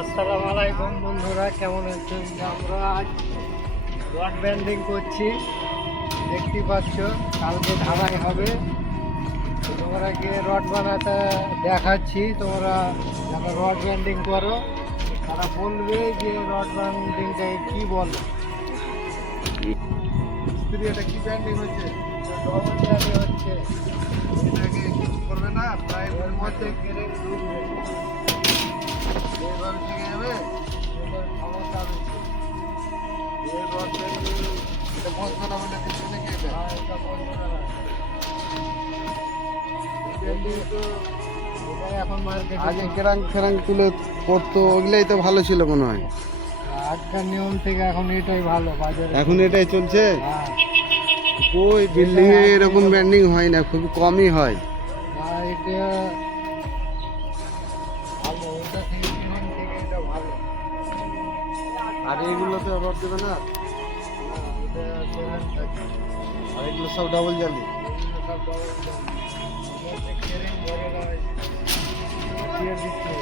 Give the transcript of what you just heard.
আসসালামু আলাইকুম বন্ধুরা, কেমন আছেন? আমরা আজ রড ব্যান্ডিং করছি, দেখতে পাচ্ছ। কালকে ঢালাই হবে, তোমরা গিয়ে রড বানাতে দেখাচ্ছি। তোমরা যারা রড ব্যান্ডিং করো তারা বলবে যে রড ব্যান্ডিংটা কি বলে। মিস্ত্রি এটা কি ব্যান্ডিং হচ্ছে? ডবল ব্যান্ডিং হচ্ছে, এটাকে কিছু করবে না, প্রায় এর মধ্যে গেলে ঢুকবে, এইভাবে থেকে যাবে। এবার ক্ষমতা বেশি। এই রড ব্যান্ডিং এটা বসবে না বলে দিচ্ছে নাকি এটা? আর এটা বলবো না। ব্যান্ডিং তো এটা এখন মার্কেটে আগে কেরাং ফেরাং তুলে করতো, ওগুলাই তো ভালো ছিল মনে হয়। আজকাল নিয়ম থেকে এখন এটাই ভালো বাজারে। এখন এটাই চলছে। হ্যাঁ, ওই বিল্ডিং এ এরকম ব্যান্ডিং হয় না, খুব কমই হয়। আর এটা ভালো, ওটা থেকে নিয়ম থেকে এটা ভালো। আর এইগুলো তো রড দেবে না, হ্যাঁ, এটা সেখান থাকে। আর এগুলো সব ডাবল জালি। এগুলো সব double দাম। মধ্যে কেরিং ভরে দেওয়া হয়েছে। দিয়ে দিচ্ছে।